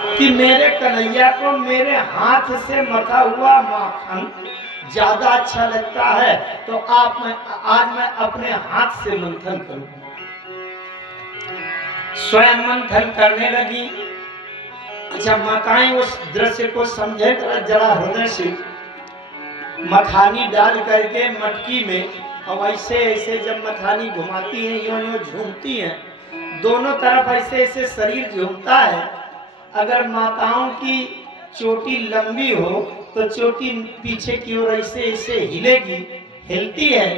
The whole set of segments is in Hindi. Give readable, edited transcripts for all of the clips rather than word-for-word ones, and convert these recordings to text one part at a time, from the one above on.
कि मेरे कन्हैया को मेरे हाथ से मथा हुआ माखन ज्यादा अच्छा लगता है, तो आज मैं अपने हाथ से मंथन करूं। स्वयं मंथन करने लगी। अच्छा, माताएं उस दृश्य को समझे जरा हृदय से। मथानी डाल करके मटकी में, और ऐसे ऐसे जब मथानी घुमाती है, यूं यूं झूमती हैं, दोनों तरफ ऐसे ऐसे शरीर झूमता है। अगर माताओं की चोटी लंबी हो तो चोटी पीछे की ओर ऐसे ऐसे हिलेगी, हिलती है।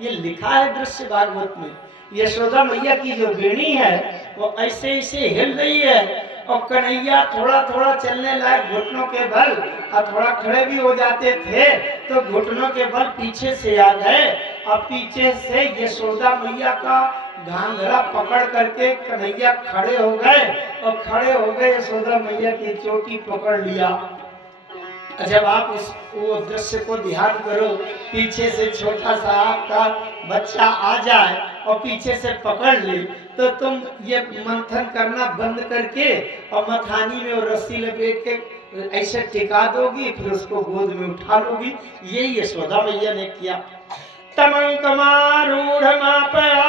ये लिखा है दृश्य भागवत में। यशोदा मैया की जो बेणी है वो ऐसे ऐसे हिल रही है, और कन्हैया थोड़ा थोड़ा चलने लायक घुटनों के बल, और थोड़ा खड़े भी हो जाते थे तो घुटनों के बल पीछे से आ गए, और पीछे से यशोदा मैया का घाघरा पकड़ करके कन्हैया खड़े हो गए, और खड़े हो गए यशोदा मैया की चोटी पकड़ लिया। जब आप वो दृश्य को ध्यान करो, पीछे से छोटा सा आपका बच्चा आ जाए और पीछे से पकड़ ले, तो तुम ये मंथन करना बंद करके और मथानी में वो रस्सी लपेट के ऐसे टिका दोगी, फिर उसको गोद में उठा लोगी। यही यशोदा मैया ने किया। तमंकमारूढ़मापया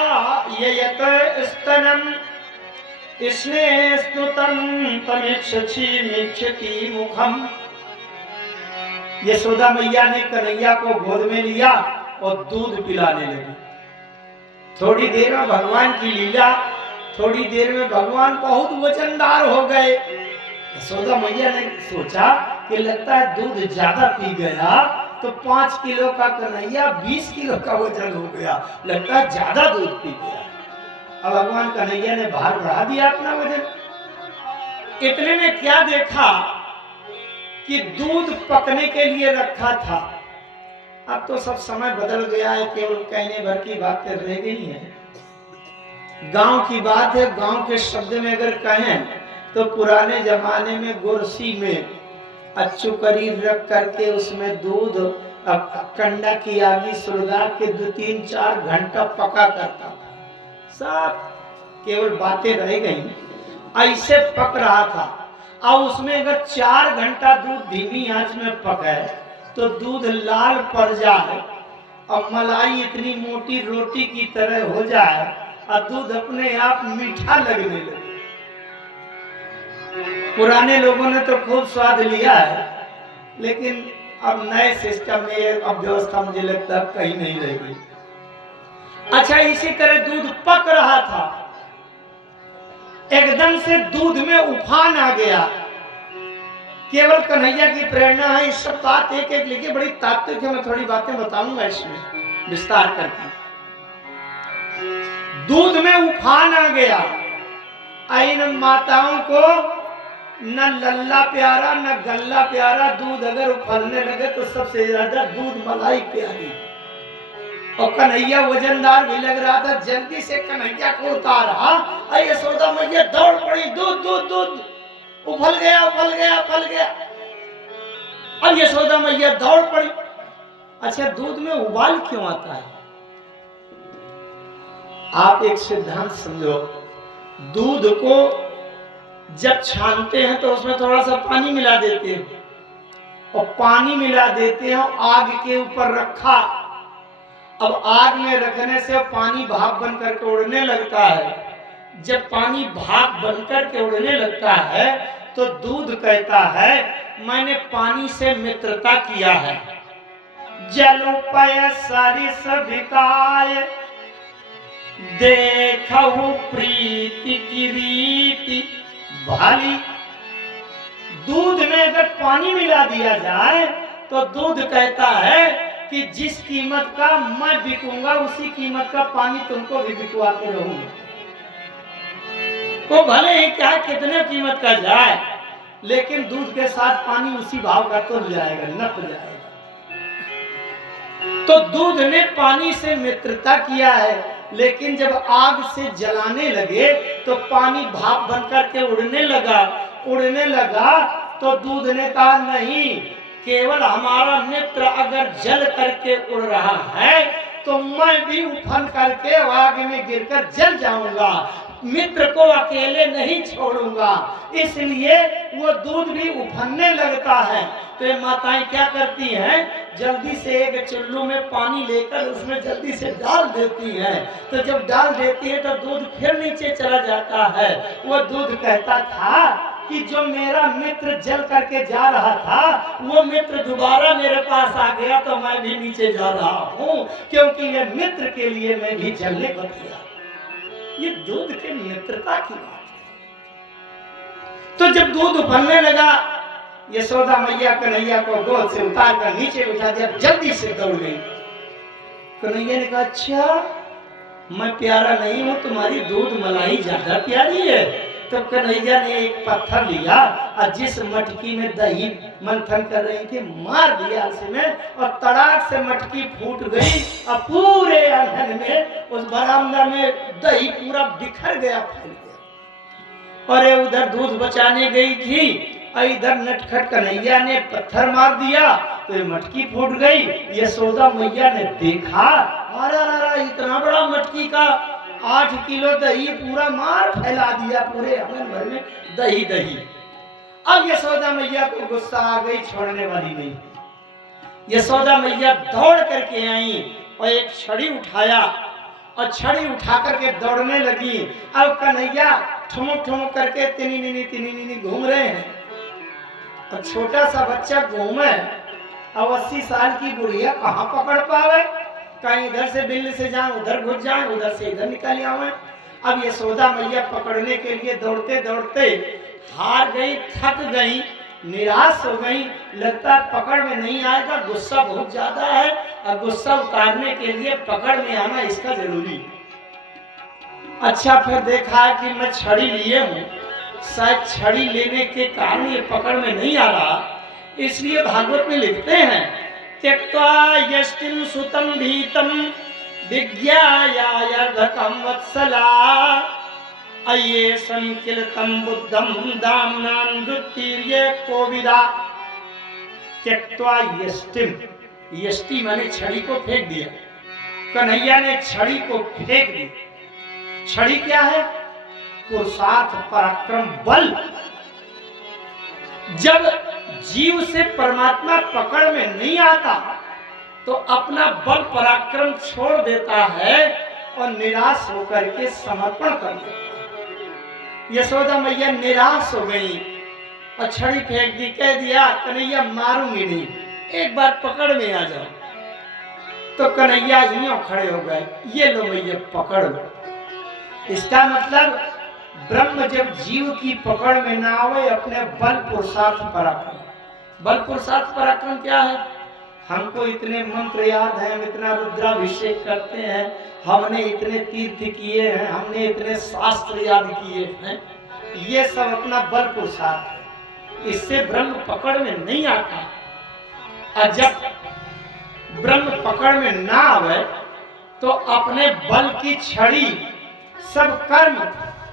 ययत स्तनम स्नेहस्तुतं तमीक्षति मुखम। यशोदा मैया ने कन्हैया को गोद में लिया और दूध पिलाने लगी। थोड़ी देर में भगवान की लीला, थोड़ी देर में भगवान बहुत वजनदार हो गए। यशोदा मैया ने सोचा कि लगता है दूध ज्यादा पी गया, तो 5 किलो का कन्हैया 20 किलो का वजन हो गया, लगता है ज्यादा दूध पी गया। अब भगवान कन्हैया ने भार बढ़ा दिया अपना वजन। इतने में क्या देखा कि दूध पकने के लिए रखा था। अब तो सब समय बदल गया है, केवल कहने भर की बातें रह गई हैं। गांव की बात है, गांव के शब्द में अगर कहें तो पुराने जमाने में गोरसी में अच्छू करीर रख करके उसमें दूध कंडा की आगी सुलगा के 2-3-4 घंटा पका करता था। सब केवल बातें रह गई, ऐसे पक रहा था। और उसमें अगर 4 घंटा दूध धीमी आंच में पके तो दूध लाल पड़ जाए और मलाई इतनी मोटी रोटी की तरह हो जाए और दूध अपने आप मीठा लगने लगे। पुराने लोगों ने तो खूब स्वाद लिया है, लेकिन अब नए सिस्टम में अब व्यवस्था मुझे लगता है कहीं नहीं रह गई। अच्छा, इसी तरह दूध पक रहा था, एकदम से दूध में उफान आ गया। केवल कन्हैया की प्रेरणा है। इस सब बात एक एक लिखी, बड़ी तात्विक है, मैं थोड़ी बातें बताऊंगा इसमें विस्तार करके। दूध में उफान आ गया। इन माताओं को न लल्ला प्यारा न गल्ला प्यारा, दूध अगर उफलने लगे तो सबसे ज्यादा दूध मलाई प्यारी। और कन्हैया वजनदार भी लग रहा था, जल्दी से कन्हैया को उतारा। यशोदा मैया दौड़ पड़ी, दूध दूध दूध, उफल गया उफल गया उफल गया। अब यशोदा मैया दौड़ पड़ी। अच्छा, दूध में उबाल क्यों आता है? आप एक सिद्धांत समझो। दूध को जब छानते हैं तो उसमें थोड़ा सा पानी मिला देते हैं, और पानी मिला देते हैं, आग के ऊपर रखा। अब आग में रखने से पानी भाप बन करके उड़ने लगता है। जब पानी भाप बनकर के उड़ने लगता है तो दूध कहता है मैंने पानी से मित्रता किया है। जलुपय सरिस बिकाय देखहु प्रीति की रीति भाली। दूध में अगर पानी मिला दिया जाए तो दूध कहता है कि जिस कीमत का मैं बिकूंगा उसी कीमत का पानी तुमको भी बिकवाते रहूंगा। तो भले ही क्या कितने कीमत का जाए, लेकिन दूध के साथ पानी उसी भाव का तो जाएगा, नप जाएगा। तो दूध ने पानी से मित्रता किया है, लेकिन जब आग से जलाने लगे तो पानी भाप बनकर के उड़ने लगा तो दूध ने कहा नहीं, केवल हमारा मित्र अगर जल करके उड़ रहा है तो मैं भी उफल करके आग में गिरकर जल जाऊंगा, मित्र को अकेले नहीं छोड़ूंगा। इसलिए वो दूध भी उफलने लगता है। तो ये माताएं क्या करती हैं, जल्दी से एक चुल्लू में पानी लेकर उसमें जल्दी से डाल देती हैं। तो जब डाल देती है तो दूध फिर नीचे चला जाता है। वो दूध कहता था कि जो मेरा मित्र जल करके जा रहा था वो मित्र दोबारा मेरे पास आ गया, तो मैं भी नीचे जा रहा हूँ, क्योंकि ये मित्र के लिए मैं भी जलने को तैयार। ये दूध के मित्रता की बात है। तो जब दूध उफलने लगा, यशोदा मैया कन्हैया को गोद से उतार कर नीचे बिठा दिया, जल्दी से दौड़ गई। कन्हैया ने कहा, अच्छा मैं प्यारा नहीं हूं, तुम्हारी दूध मलाई ज्यादा प्यारी है। तो कन्हैया ने एक पत्थर लिया और जिस मटकी में दही मंथन कर रही थी मार दिया उसमें, और तड़ाक से मटकी फूट गई और पूरे आंगन में उस बरामदा में दही पूरा बिखर गया, फैल गया। और उधर दूध बचाने गई थी और इधर नटखट कन्हैया ने पत्थर मार दिया तो ये मटकी फूट गई। यशोदा मैया ने देखा, अरे इतना बड़ा मटकी का 8 किलो दही पूरा मार फैला दिया, पूरे आंगन भर में दही दही। अब यशोदा मैया को गुस्सा आ गई, छोड़ने वाली नहीं। यशोदा मैया दौड़ करके आई और एक छड़ी उठाया और छड़ी उठा करके दौड़ने लगी। अब कन्हैया ठुमुक ठुमुक करके तिनी घूम रहे हैं। और छोटा सा बच्चा घूमे, अब 80 साल की बुढ़िया कहाँ पकड़ पावे, कहीं इधर से बिल्ली से जाए उधर घुस जाए, उधर से इधर निकल आवे। अब यशोदा मैया पकड़ने के लिए दौड़ते दौड़ते हार गई, थक गई, निराश हो गई। लगता है पकड़ में नहीं आएगा, गुस्सा बहुत ज्यादा है और गुस्सा उतारने के लिए पकड़ में आना इसका जरूरी। अच्छा फिर देखा कि मैं छड़ी लिए हूँ, शायद छड़ी लेने के कारण ये पकड़ में नहीं आ रहा, इसलिए भागवत में लिखते हैं, त्यक्त्वा यष्टिं सुतं भीतं विज्ञायार्धकं वत्सला अये संकिलतं बुद्धं दाम्नां दुत्तीर्ये कोविदा। त्यक्त्वा यष्टिं, यष्टि माने छड़ी को फेंक दिया। कन्हैया ने छड़ी को फेंक दी। छड़ी क्या है? पुरुषार्थ, पराक्रम, बल। जब जीव से परमात्मा पकड़ में नहीं आता तो अपना बल पराक्रम छोड़ देता है और निराश होकर के समर्पण कर देता है। यशोदा मैया निराश हो गई और छड़ी फेंक दी, कह दिया कन्हैया मारूंगी नहीं, एक बार पकड़ में आ जाओ। तो कन्हैया यूं खड़े हो गए, ये लो मैया पकड़ लो। इसका मतलब ब्रह्म जब जीव की पकड़ में ना आवे, अपने बल पुरुषार्थ पराक्रम। बल पुरुषार्थ पराक्रम क्या है? हमको इतने मंत्र याद हैं, हम इतना रुद्राभिषेक करते हैं, हमने इतने तीर्थ किए हैं, हमने इतने शास्त्र याद किए हैं, ये सब अपना बल पुरुषार्थ है। इससे ब्रह्म पकड़ में नहीं आता। और जब ब्रह्म पकड़ में ना आवे तो अपने बल की छड़ी सब कर्म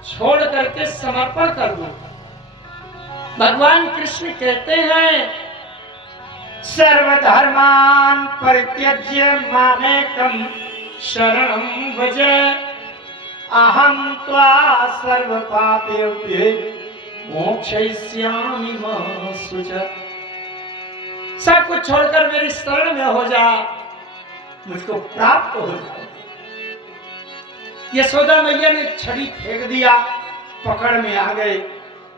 छोड़ करके समर्पण कर दो। भगवान कृष्ण कहते हैं, सर्वधर्मान परित्यज्य मामेकं शरणं व्रज अहं त्वा सर्व पापेभ्यो मोक्षयिष्यामि मा शुचः। सब कुछ छोड़कर मेरी शरण में हो जा, मुझको प्राप्त हो जाओ। यशोदा मैया ने छड़ी फेंक दिया, पकड़ में आ गए।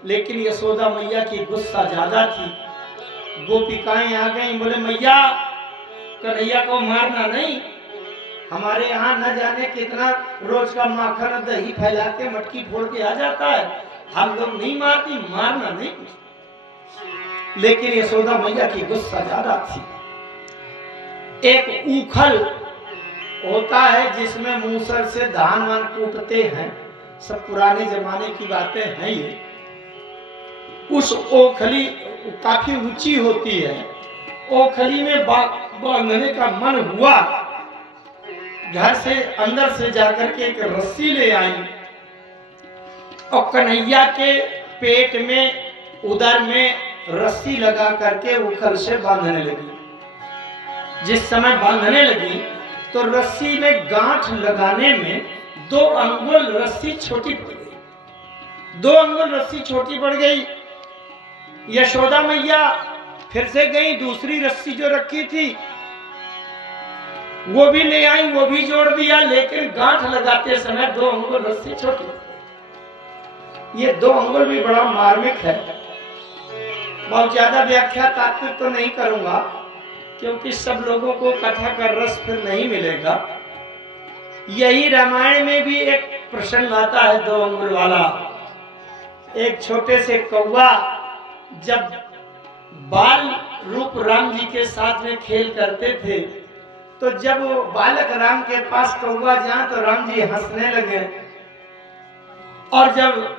लेकिन यशोदा मैया की गुस्सा ज्यादा थी। गोपिकाएं आ गई, बोले मैया कन्हैया को मारना नहीं, हमारे यहाँ न जाने कितना रोज का माखन दही फैला के मटकी फोड़ के आ जाता है, हम लोग नहीं मारती, मारना नहीं। लेकिन यशोदा मैया की गुस्सा ज्यादा थी। एक ऊखल होता है जिसमें मूसर से धान वान कूटते हैं, सब पुराने जमाने की बातें हैं ये। उस ओखली काफी ऊंची होती है, ओखली में बांधने का मन हुआ, घर से अंदर से जाकर के एक रस्सी ले आई और कन्हैया के पेट में उदर में रस्सी लगा करके उखल से बांधने लगी। जिस समय बांधने लगी तो रस्सी में गांठ लगाने में 2 अंगुल रस्सी छोटी पड़ गई। 2 अंगुल रस्सी छोटी पड़ गई। यशोदा मैया फिर से गई, दूसरी रस्सी जो रखी थी वो भी ले आई, वो भी जोड़ दिया, लेकिन गांठ लगाते समय 2 अंगुल रस्सी छोटी पड़ गई। ये 2 अंगुल भी बड़ा मार्मिक है। बहुत ज्यादा व्याख्या तात्विक तो नहीं करूंगा, क्योंकि सब लोगों को कथा का रस फिर नहीं मिलेगा। यही रामायण में भी एक प्रसंग आता है 2 अंगुल वाला। एक छोटे से कौवा जब बाल रूप राम जी के साथ में खेल करते थे, तो जब वो बालक राम के पास कौवा जाए तो राम जी हंसने लगे, और जब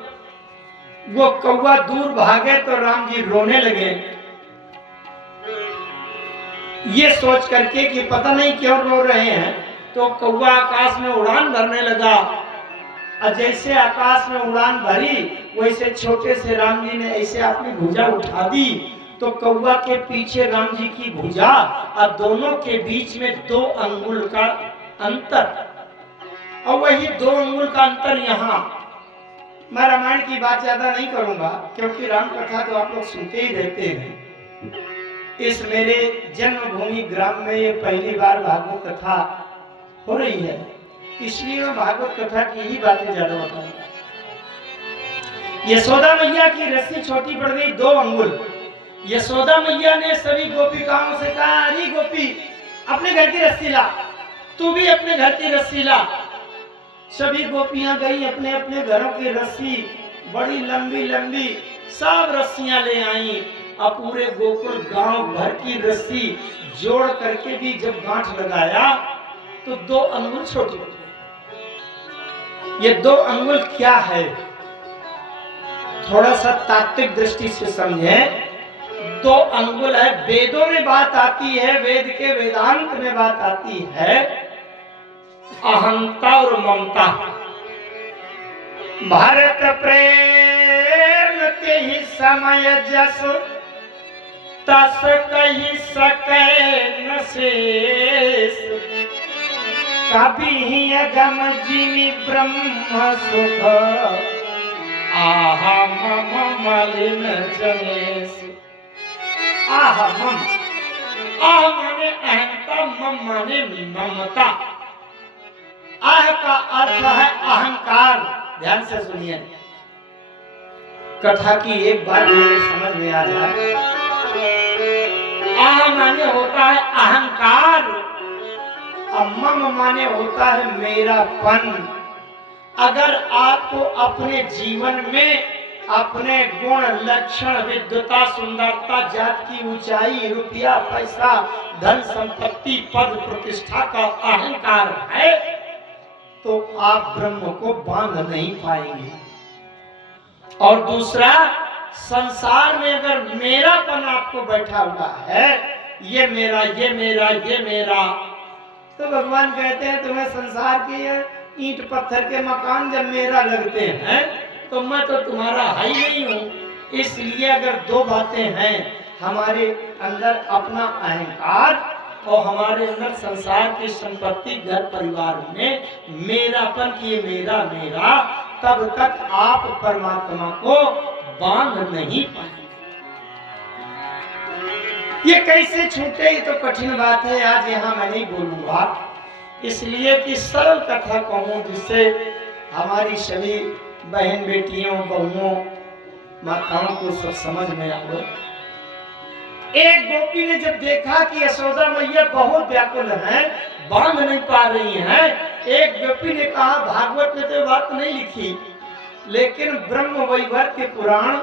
वो कौवा दूर भागे तो राम जी रोने लगे। ये सोच करके कि पता नहीं क्यों रो रहे हैं, तो कौवा आकाश में उड़ान भरने लगा। और जैसे आकाश में उड़ान भरी, वैसे छोटे से राम जी ने ऐसे अपनी भुजा उठा दी, तो कौवा के पीछे राम जी की भुजा और दोनों के बीच में 2 अंगुल का अंतर, और वही 2 अंगुल का अंतर यहाँ। मैं रामायण की बात ज्यादा नहीं करूंगा, क्योंकि राम कथा तो आप लोग सुनते ही रहते हैं। इस मेरे जन्मभूमि ग्राम में ये पहली बार भागवत कथा हो रही है, इसलिए मैं भागवत कथा की ही बातें ज्यादा बताऊंगा। यशोदा मैया की रस्सी छोटी पड़ गई 2 अंगुल। यशोदा मैया ने सभी गोपिकाओं से कहा, अरे गोपी अपने घर की रस्सी ला, तू भी अपने घर की रस्सी ला। सभी गोपियां गई अपने अपने घरों की रस्सी, बड़ी लंबी लंबी सब रस्सियां ले आई, और पूरे गोकुल गांव भर की रस्सी जोड़ करके भी जब गांठ लगाया तो 2 अंगुल छोटी हो गई। ये 2 अंगुल क्या है, थोड़ा सा तात्विक दृष्टि से समझे। 2 अंगुल है, वेदों में बात आती है, वेद के वेदांत में बात आती है, अहंता और ममता। भारत प्रेम के ही समय जस तस कही सके न शेष, कभी ही अगम जिनि ब्रह्म सुख आहा मम मलिन जनेश। आहा मम, आह माने अहंता, मम माने ममता। आह का अर्थ है अहंकार। ध्यान से सुनिए, कथा की एक बार समझ में आ जाए। आह माने होता है अहंकार, और मम माने होता है मेरापन। अगर आपको अपने जीवन में अपने गुण, लक्षण, विद्वता, सुंदरता, जात की ऊंचाई, रुपया, पैसा, धन संपत्ति, पद प्रतिष्ठा का अहंकार है, तो आप ब्रह्म को बांध नहीं पाएंगे। और दूसरा, संसार में अगर मेरापन आपको बैठा हुआ है, ये मेरा, ये मेरा, ये मेरा, तो भगवान कहते हैं तुम्हें संसार के ईंट पत्थर के मकान जब मेरा लगते हैं, तो मैं तो तुम्हारा है ही नहीं हूं। इसलिए अगर 2 बातें हैं, हमारे अंदर अपना अहंकार और हमारे अंदर संसार की संपत्ति, घर परिवार में मेरापन की मेरा मेरा, तब तक आप परमात्मा को बांध नहीं पाएंगे। ये कैसे छूटे, ये तो कठिन बात है, आज यहाँ मैं नहीं बोलूंगा, इसलिए कि सरल कथा कहूं जिससे हमारी सभी बहन बेटियों, बहुओं, माताओं को सब समझ में आए। एक गोपी ने जब देखा कि यशोदा मैया बहुत व्याकुल हैं, बांध नहीं पा रही हैं, एक गोपी ने कहा, भागवत में तो बात नहीं लिखी, लेकिन ब्रह्म वैवर्त पुराण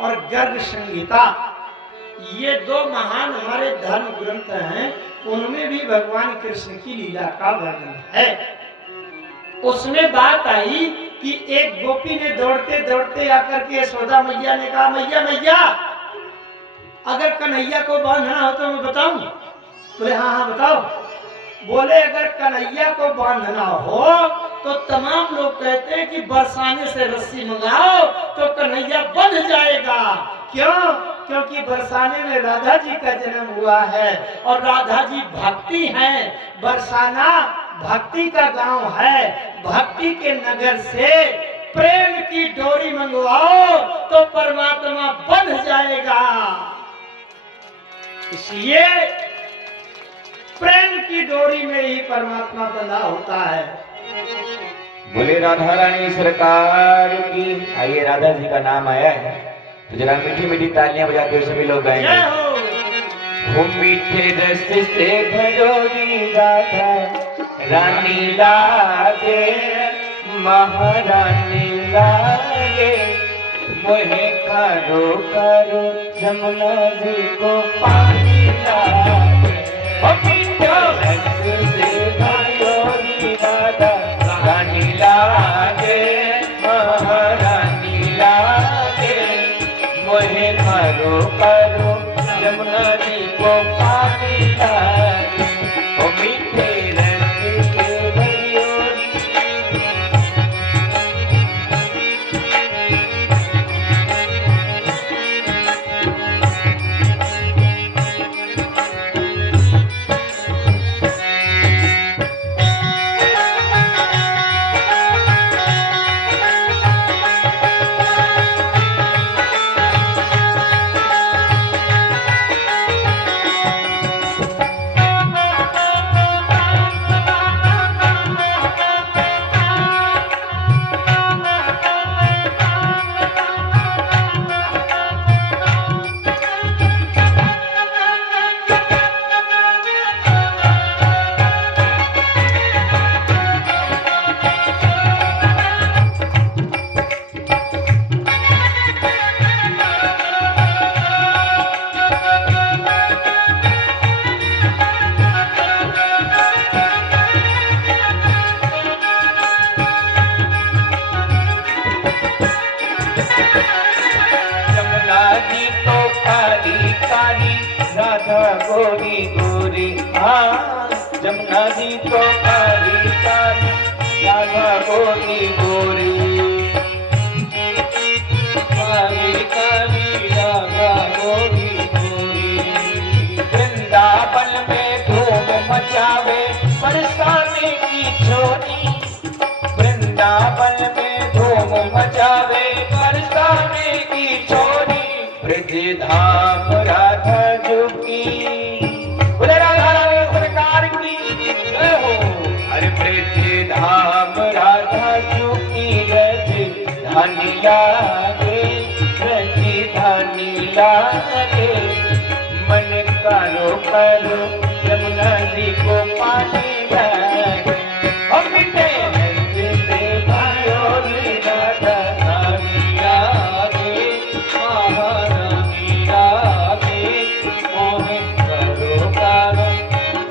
और गर्ग संहिता, ये 2 महान हमारे धर्म ग्रंथ हैं, उनमें भी भगवान कृष्ण की लीला का वर्णन है। उसमें बात आई कि एक गोपी ने दौड़ते दौड़ते आकर के यशोदा मैया ने कहा, मैया मैया अगर कन्हैया को बांधना हो तो मैं बताऊं? बोले हाँ हाँ बताओ। बोले अगर कन्हैया को बांधना हो तो तमाम लोग कहते हैं कि बरसाने से रस्सी मंगाओ तो कन्हैया बंध जाएगा। क्यों? क्योंकि बरसाने में राधा जी का जन्म हुआ है और राधा जी भक्ति हैं। बरसाना भक्ति का गांव है। भक्ति के नगर से प्रेम की डोरी मंगवाओ तो परमात्मा बंध जाएगा। इसलिए प्रेम की डोरी में ही परमात्मा बंधा होता है। बोले राधा रानी सरकार की। आइए राधा जी का नाम आया है तो जरा मीठी मीठी तालियां बजाते हुए सभी लोग गाएंगे। हो मीठे रस से भरोगी राधा रानी लागे महारानी लागे मोहे करो करो जमुना जी को पानी लागे। हो मीठे रस से भरोगी राधा रानी लागे महारानी लागे मोहे करो करो जमुना जी को पानी लागे। ओ मीठे रस के भरियोरी गोरी गोरी हाँ जमुना जी को काली काली राधा गोरी गोरी काली काली राधा गोरी गोरी। वृंदावन में धूम मचावे बरसाने की छोरी। वृंदावन में धूम मचावे बरसाने की छोरी। ब्रज धाम राधा जो की बोले राधा रानी सरकार की जय हो। अरे ब्रज धाम राधा जो की रज धानी लागे रज धानी लागे मन करो करो यमुना जी को पानी लागे। हम मिटे से भरोली राधा रानी लागे महारानी लागे मोहे करो करो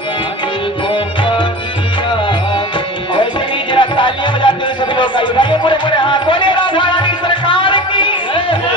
रानी को पानी लागे। और इतनी जरा तालियां बजाते हुए सभी लोग गाइए पूरे पूरे हाथ बोले राधा रानी सरकार की जय हो।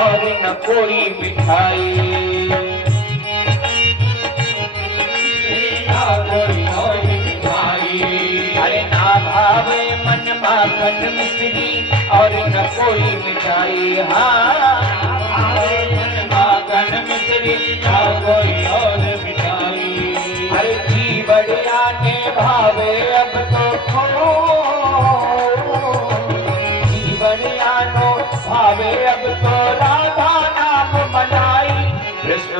और न कोई मिठाई अरे ना भावे मन माखन मिश्री और न कोई मिठाई। हाँ मन माखन मिश्री ना कोई और मिठाई। अरे जी बढ़िया ने भावे अब तो जी बढ़िया नो भावे अब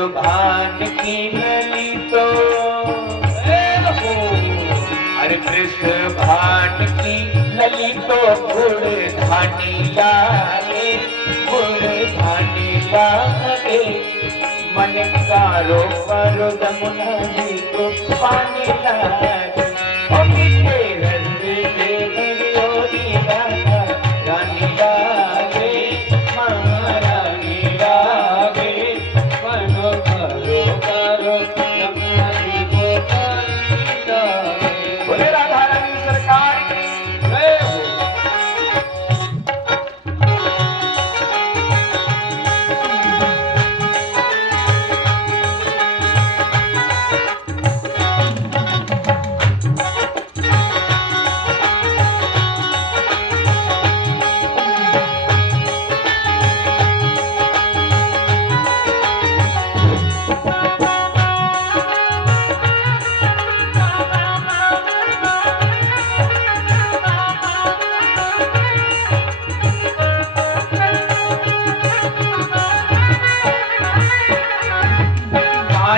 भान की नली तो हरे कृष्ण भान की नली तो गुड़ धानी लागे, गुड़ धानी लागे। मन कारो करो जमुना जी को पानी लागे। ओ मीठे रस से गोरी राधा रानी लागे, महारानी लागे। मनो करो करो जमुना जी को पानी लागे। बोले राधा रानी सरकार की जय हो।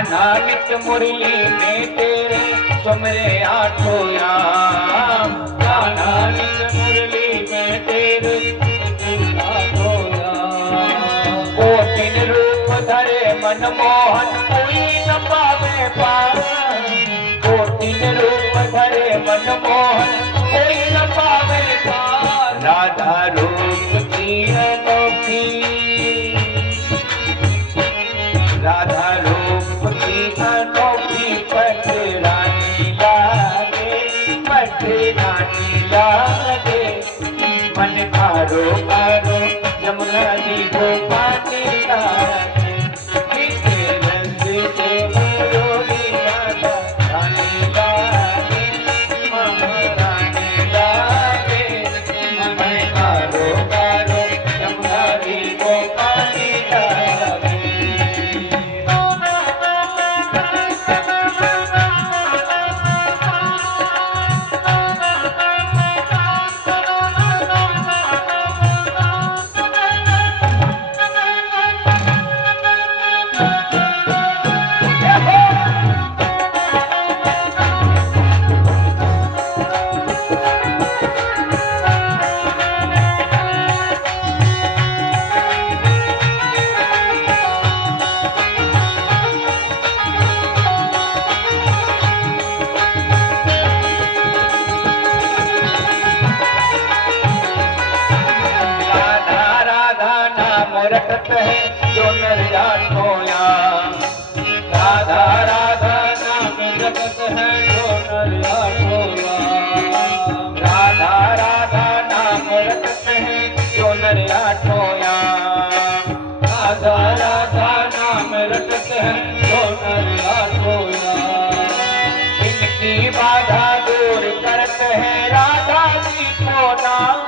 नानक मुरली में तेरे सुमरे आठों याम। नानक मुरली में तेरे आठों याम। ओ तीन रूप धरे मनमोहन कोई न पावे पार। ओ तीन रूप धरे मनमोहन कोई न पावे पार। राधा रूप की अनोखी, राधा रूप की अनोखी पटरानी लागे, पटरानी लागे। मन कारो कारो जमुना जी को पानी लागे। मीठे रस से गोरी राधा रानी लागे, महारानी लागे। मन कारो कारो जमुना जी को पानी लागे। रटत है जो नर आठोया। राधा राधा नाम रटत है जो नर आठोया। राधा राधा नाम रटत है जो नर आठोया। राधा राधा नाम रटत है जो नर आठोया। इनकी बाधा दूर करत है राधा जी को नाम।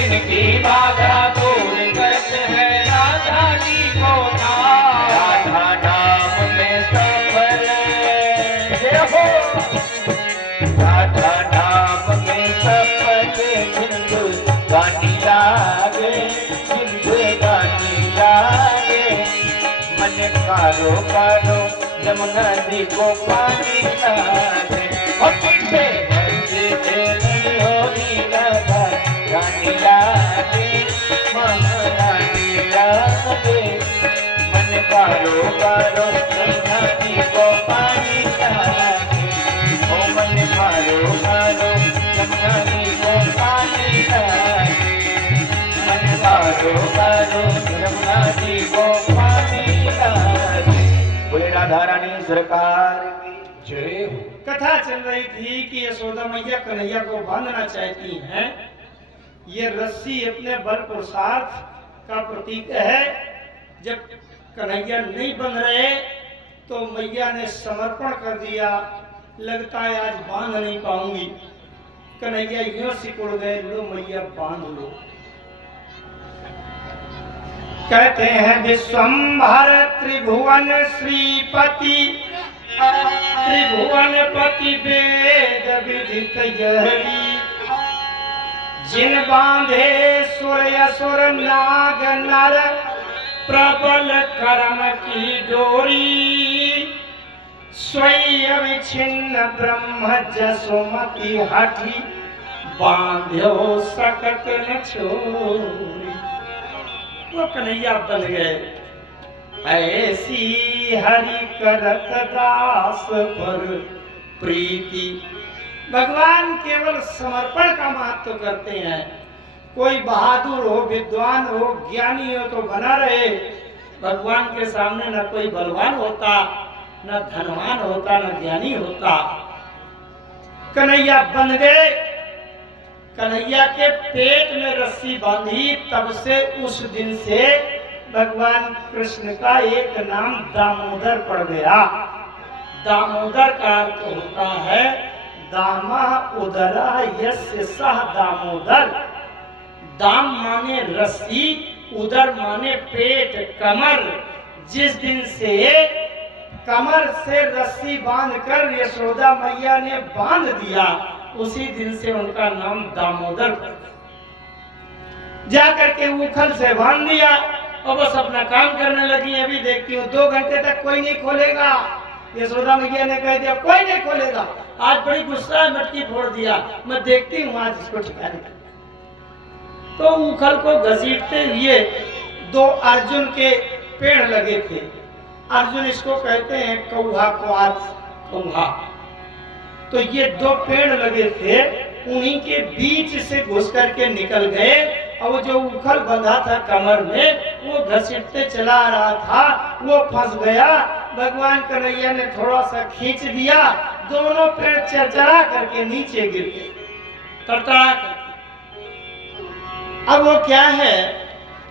इनकी बाधा दूर करत है राधा जी को नाम। राधा नाम में सफल जय हो। राधा नाम में सफल हिंदू गानी लागे, हिंदू गानी लागे। मन कारो कारो जमुना जी को पानी लागे। और पीछे होली राधा रानी लागे, महारानी लागे। मन कारो कारो जमुना जी को पानी लागे। ओ मन कारो कारो जमुना जी को पानी लागे। मन कारो कारो जमुना जी को पानी लागे। बोले राधा रानी सरकार की जय हो। कथा चल रही थी कि यशोदा मैया कन्हैया को बांधना चाहती हैं। ये रस्सी अपने बल पुरुषार्थ का प्रतीक है। जब कन्हैया नहीं बंध रहे तो मैया ने समर्पण कर दिया। लगता है आज बांध नहीं पाऊंगी। कन्हैया यूं सिकुड़ गए, लो मैया बांध लो। कहते हैं विश्वम्भर त्रिभुवन श्रीपति, त्रिभुवनपति वेद विदित यही। जिन बांधे सुर असुर नाग नर, प्रबल कर्म की डोरी, स्वयं अविच्छिन्न ब्रह्म जसोमति हठी, बांध्यो सकत न छोरी। वो कन्हैया बन गए, ऐसी हरि करत दास पर प्रीति। भगवान केवल समर्पण का महत्व करते हैं। कोई बहादुर हो, विद्वान हो, ज्ञानी हो तो बना रहे, भगवान के सामने न कोई बलवान होता, न धनवान होता, न ज्ञानी होता। कन्हैया बन गए, कन्हैया के पेट में रस्सी बांधी, तब से उस दिन से भगवान कृष्ण का एक नाम दामोदर पड़ गया। दामोदर का अर्थ होता है दामा उदरा यस्य सह दामोदर। दाम माने रस्सी, उदर माने पेट, कमर। जिस दिन से कमर से रस्सी बांधकर यशोदा मैया ने बांध दिया, उसी दिन से उनका नाम दामोदर। जाकर के उखल से बांध दिया और बस अपना काम करने लगी। अभी देखती हूँ 2 घंटे तक कोई नहीं खोलेगा। यशोदा मैया ने कह दिया कोई नहीं खोलेगा। आज बड़ी गुस्सा मटकी फोड़ दिया, मैं देखती हूँ आज इसको ठिकाने। तो उखल को घसीटते हुए 2 अर्जुन के पेड़ लगे थे। अर्जुन इसको कहते हैं कौहा, कौहा। तो ये 2 पेड़ लगे थे, उन्हीं के बीच से घुस करके निकल गए और वो जो उखल बंधा था कमर में, वो घसीटते चला आ रहा था, वो फंस गया। भगवान कन्हैया ने थोड़ा सा खींच दिया, दोनों पेड़ चरचरा करके नीचे गिर गए, तरतरा करके। अब वो क्या है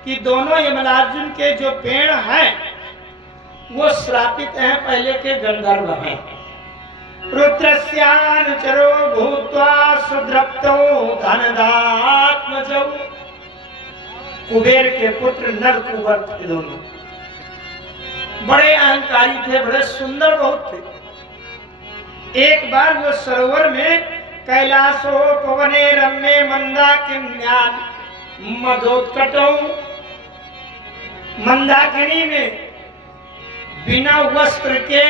कि दोनों यमलार्जुन के जो पेड़ हैं वो श्रापित हैं, पहले के गंधर्व हैं। रुद्रस्यानुचरो भूत्वा सुद्रप्तो धनदात्मजौ। कुबेर के पुत्र नर कुंवर थे दोनों, बड़े अहंकारी थे, बड़े सुंदर बहुत थे। एक बार वो सरोवर में कैलासो पवने रम्ये मंदाकिन्यान मदोत्कटौ, मंदाकिनी में बिना वस्त्र के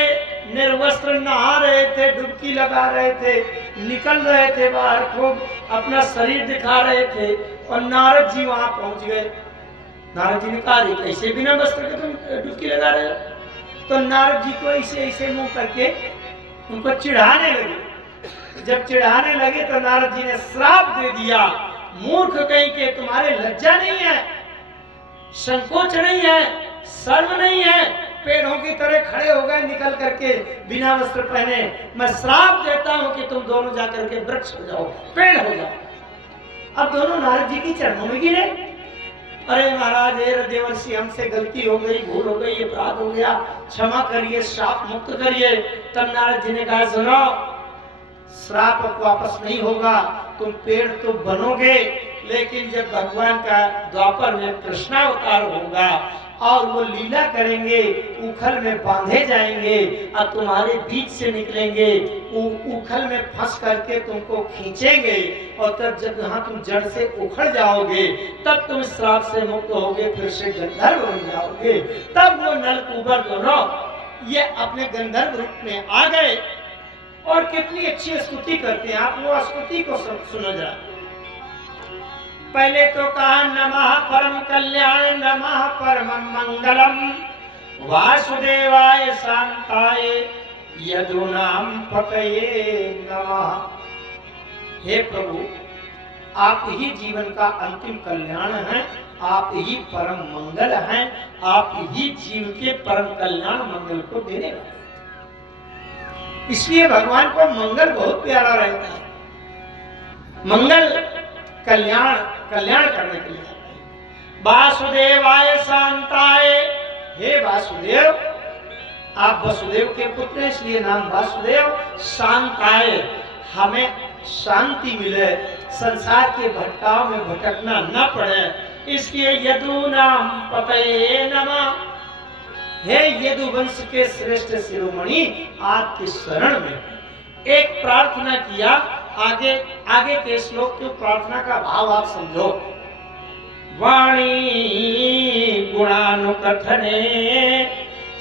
निर्वस्त्र नहा रहे थे, डुबकी लगा रहे थे, निकल रहे थे बाहर, खूब अपना शरीर दिखा रहे थे। और नारद जी वहां पहुंच गए। नारद जी ने कहा कैसे बिना वस्त्र के तुम डुबकी लगा रहे हो? तो नारद जी को ऐसे ऐसे मुंह करके उनको चिढ़ाने लगे। जब चिढ़ाने लगे तो नारद जी ने श्राप दे दिया, मूर्ख कहीं के, तुम्हारे लज्जा नहीं है, संकोच नहीं है, शर्म नहीं है, पेड़ों की तरह खड़े हो गए निकल करके बिना वस्त्र पहने। मैं श्राप देता हूं कि तुम दोनों जाकर के वृक्ष हो जाओ, पेड़ हो जाओ। अब दोनों नारद जी की चरणों में गिरे। अरे महाराज, देवर्षि, हमसे गलती हो गई, भूल हो गई, अपराध हो गया, क्षमा करिए, श्राप मुक्त करिए। तब नारद जी ने कहा सुनो, श्राप वापस नहीं होगा, तुम पेड़ तो बनोगे, लेकिन जब भगवान का द्वापर में कृष्णावतार होगा और वो लीला करेंगे, उखल में बांधे जाएंगे और तुम्हारे बीच से निकलेंगे, उखल में फंस करके तुमको खींचेंगे और तब जब यहाँ तुम जड़ से उखड़ जाओगे तब तुम श्राप से मुक्त होगे, फिर से गंधर्व बन जाओगे। तब वो नल कुंवर दोनों ये अपने गंधर्व रूप में आ गए और कितनी अच्छी स्तुति करते हैं। आप वो स्तुति को सुनो जरा। पहले तो कहा नमः परम कल्याण, नमः परम मंगलम, वासुदेवाय शांताय यदुनाम पतये नमः। हे प्रभु, आप ही जीवन का अंतिम कल्याण हैं, आप ही परम मंगल हैं, आप ही जीव के परम कल्याण मंगल को देने वाले। इसलिए भगवान को मंगल बहुत प्यारा रहता है। मंगल कल्याण करने के लिए। वासुदेवाय शांताय, हे वासुदेव, आप वसुदेव के पुत्र हैं इसलिए नाम वासुदेव। शांताय, हमें शांति मिले, संसार के भटकाव में भटकना न पड़े, इसलिए यदुनाम पतये नमः। हे यदुवंश के श्रेष्ठ शिरोमणि, आपकी शरण में। एक प्रार्थना किया, आगे के श्लोक की प्रार्थना का भाव आप समझो। वाणी गुणानुकथने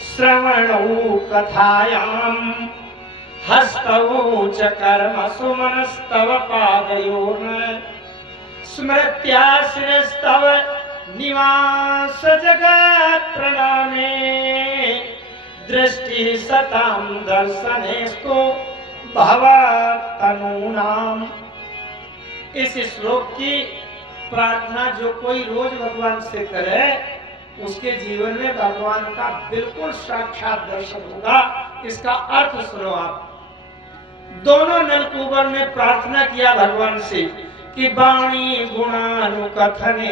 श्रवणौ कथायां हस्तौ च कर्मसु मनस्तव पादयोर्न स्मृत्याश्रयस्तव निवास जगत् प्रणामे दृष्टि सतां दर्शनेस्तु भवतनूनाम। इस श्लोक की प्रार्थना जो कोई रोज भगवान से करे उसके जीवन में भगवान का बिल्कुल साक्षात दर्शन होगा। इसका अर्थ सुनो आप। दोनों नलकूबर ने प्रार्थना किया भगवान से कि वाणी गुणानुकथने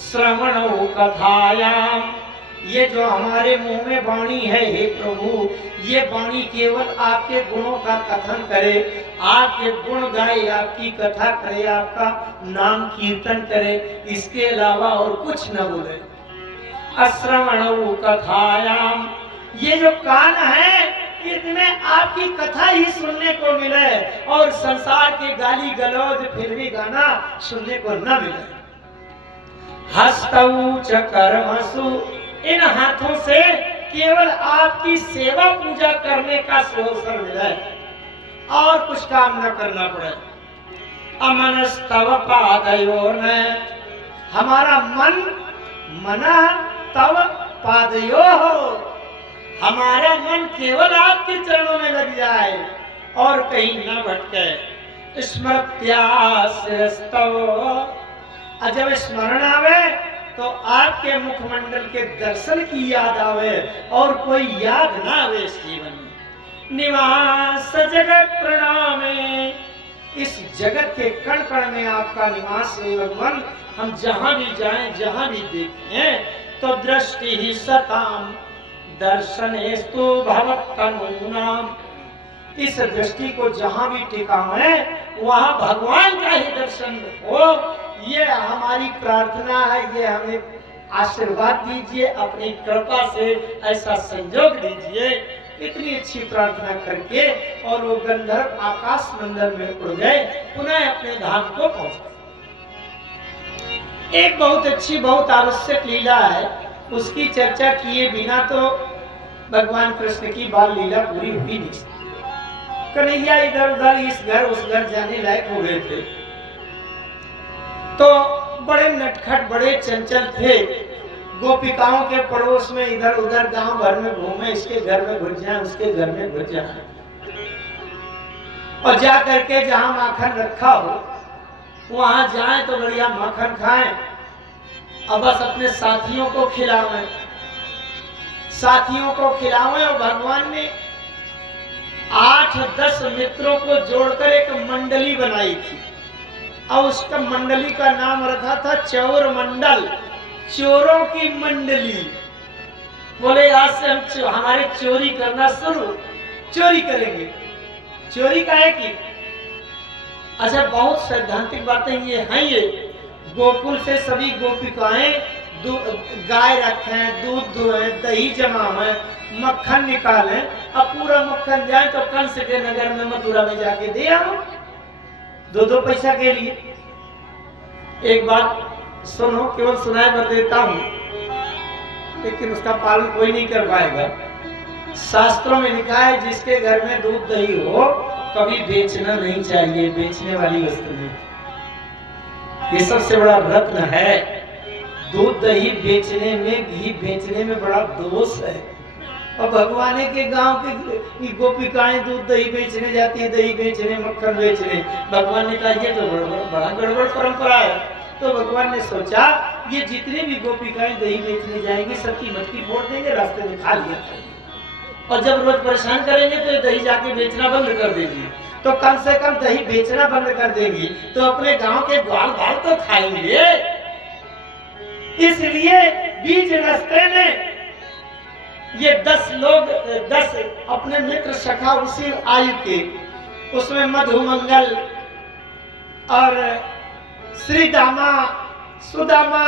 श्रवणो कथायाम, ये जो हमारे मुंह में वाणी है हे प्रभु, ये वाणी केवल आपके गुणों का कथन करे, आपके गुण गाए, आपकी कथा करे, आपका नाम कीर्तन करे, इसके अलावा और कुछ न बोले। अश्रवणो कथायाम, ये जो कान है इसमें आपकी कथा ही सुनने को मिले और संसार के गाली गलौज फिल्मी गाना सुनने को न मिले। हस्तौ च कर्मसु, इन हाथों से केवल आपकी सेवा पूजा करने का अवसर मिले और कुछ काम न करना पड़े। अमनस्तव पादयोर्न, हमारा मन मना तव पादयोः, हमारा मन केवल आपके चरणों में लग जाए और कहीं न भटके। स्मृत्याश्रयस्तव, जब स्मरण आवे तो आपके मुखमंडल के दर्शन की याद आवे और कोई याद ना आवे इस जीवन में। निवास जगत प्रणामे, इस जगत के कण कण में आपका निवास है भगवान। हम जहां भी जाएं, जहां भी देखें तो दृष्टि ही सताम दर्शनेस्तु भवतनूनाम, इस दृष्टि को जहां भी टिकावे वहां भगवान का ही दर्शन हो। ये हमारी प्रार्थना है, ये हमें आशीर्वाद दीजिए, अपनी कृपा से ऐसा संजोग दीजिए। इतनी अच्छी प्रार्थना करके और वो गंधर्व आकाश मंडल में उड़ गए, पुनः अपने धाम को पहुंच गए। एक बहुत अच्छी बहुत आवश्यक लीला है, उसकी चर्चा किए बिना तो भगवान कृष्ण की बाल लीला पूरी हुई नहीं सकती। कन्हैया इधर उधर इस घर उस घर जाने लायक हो गए थे, तो बड़े नटखट बड़े चंचल थे। गोपिकाओं के पड़ोस में इधर उधर गांव भर में घूमे, इसके घर में घुस जाए, उसके घर में घुस जाए, और जा करके जहां माखन रखा हो वहां जाए तो बढ़िया माखन खाएं, अब बस अपने साथियों को खिलावें, साथियों को खिलावें। और भगवान ने 8-10 मित्रों को जोड़कर एक मंडली बनाई थी और उसका मंडली का नाम रखा था चौर मंडल, चोरों की मंडली। बोले आज से हम हमारे चोरी करना शुरू, चोरी करेंगे। चोरी का है कि अच्छा बहुत सैद्धांतिक बातें ये हैं। ये गोकुल से सभी गोपिकाएं गाय रखें, दूध दुहें, दही जमावें, मक्खन निकालें, अब पूरा मक्खन जाए तो कंस के नगर में मथुरा में जाके दे आओ 2-2 पैसा के लिए। एक बात सुनो, केवल सुनाई भर देता हूं, लेकिन उसका पालन कोई नहीं कर पाएगा। शास्त्रों में लिखा है जिसके घर में दूध दही हो कभी बेचना नहीं चाहिए, बेचने वाली वस्तु नहीं। ये सबसे बड़ा रत्न है। दूध दही बेचने में, घी बेचने में बड़ा दोष है। और भगवान के गांव की गोपिकाएं दूध दही बेचने जाती है, दही बेचने, मक्खन बेचने। भगवान ने कहा ये तो बड़ा गड़बड़ परंपरा है। तो भगवान ने सोचा ये जितने भी गोपिकाएं दही बेचने जाएंगी सबकी मटकी फोड़ देंगे, रास्ते में खा लिया, और जब रोज परेशान करेंगे तो ये दही जाके बेचना बंद कर देगी। तो कम से कम दही बेचना बंद कर देगी तो अपने गांव के ग्वाल बाल तो खाएंगे। इसलिए बीच रास्ते में ये 10 लोग, 10 अपने मित्र सखा उसी आयु के, उसमें मधुमंगल और श्री दामा, सुदामा,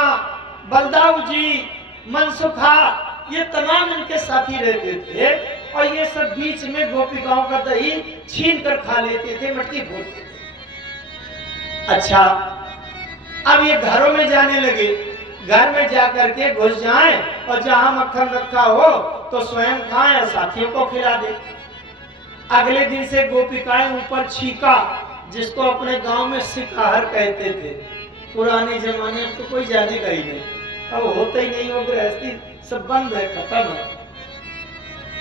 बलदाऊ जी, मनसुखा, ये तमाम इनके साथी रहते थे। और ये सब बीच में गोपिकाओं का दही छीन कर खा लेते थे, मटकी फोड़ते थे। अच्छा, अब ये घरों में जाने लगे। घर में जा करके घुस जाएं और जहां मक्खन रखा हो तो स्वयं खाएं और साथियों को खिला दें। अगले दिन से गोपिकाएं ऊपर छीका, जिसको अपने गांव में सिकहर कहते थे। पुराने जमाने में तो कोई जानेगा ही नहीं, अब होता ही नहीं, वो गृहस्थी सब बंद है, खत्म है।